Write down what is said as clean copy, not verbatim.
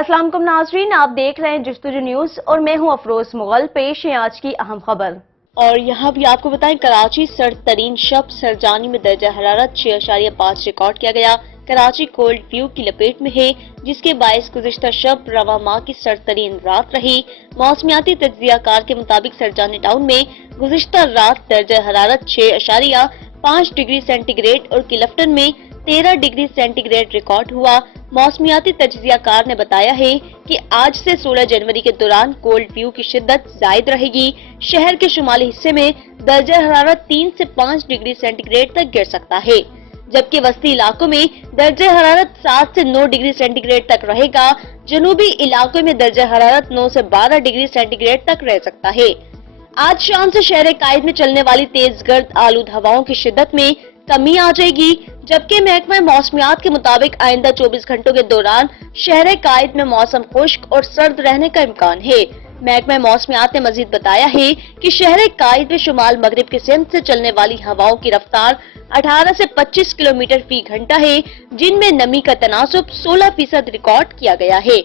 अस्सलाम वालेकुम नाज़रीन, आप देख रहे हैं जस्तुजू न्यूज और मैं हूं अफरोज मुगल। पेश है आज की अहम खबर। और यहाँ भी आपको बताएं, कराची सर्द तरीन शब सरजानी में दर्जा हरारत 6.5 रिकॉर्ड किया गया। कराची कोल्ड व्यू की लपेट में है, जिसके बायस गुज़िश्ता शब रवा माह की सर्द तरीन रात रही। मौसमियाती तज्जियाकार के मुताबिक सरजानी टाउन में गुज़िश्ता रात दर्जा हरारत 6.5 डिग्री सेंटीग्रेड और क्लिफ्टन में 13 डिग्री सेंटीग्रेड रिकॉर्ड हुआ। मौसमियाती तज्जियाकार ने बताया है कि आज से 16 जनवरी के दौरान कोल्ड व्यू की शिद्दत जायद रहेगी। शहर के शुमाली हिस्से में दर्जा हरारत 3 से 5 डिग्री सेंटीग्रेड तक गिर सकता है, जबकि वस्ती इलाकों में दर्जा हरारत 7 से 9 डिग्री सेंटीग्रेड तक रहेगा। जनूबी इलाकों में दर्जा हरारत 9 से 12 डिग्री सेंटीग्रेड तक रह सकता है। आज शाम से शहर कायद में चलने वाली तेज गर्द आलूद हवाओं की शिद्दत में कमी आ जाएगी, जबकि महकमा मौसमियात के मुताबिक आइंदा 24 घंटों के दौरान शहर कायद में मौसम खुश्क और सर्द रहने का इम्कान है। महकमा मौसमियात ने मजीद बताया है कि शहर कायद में शुमाल मगरिब के सिमत से चलने वाली हवाओं की रफ्तार 18 से 25 किलोमीटर फी घंटा है, जिनमें नमी का तनासुब 16% रिकॉर्ड किया गया है।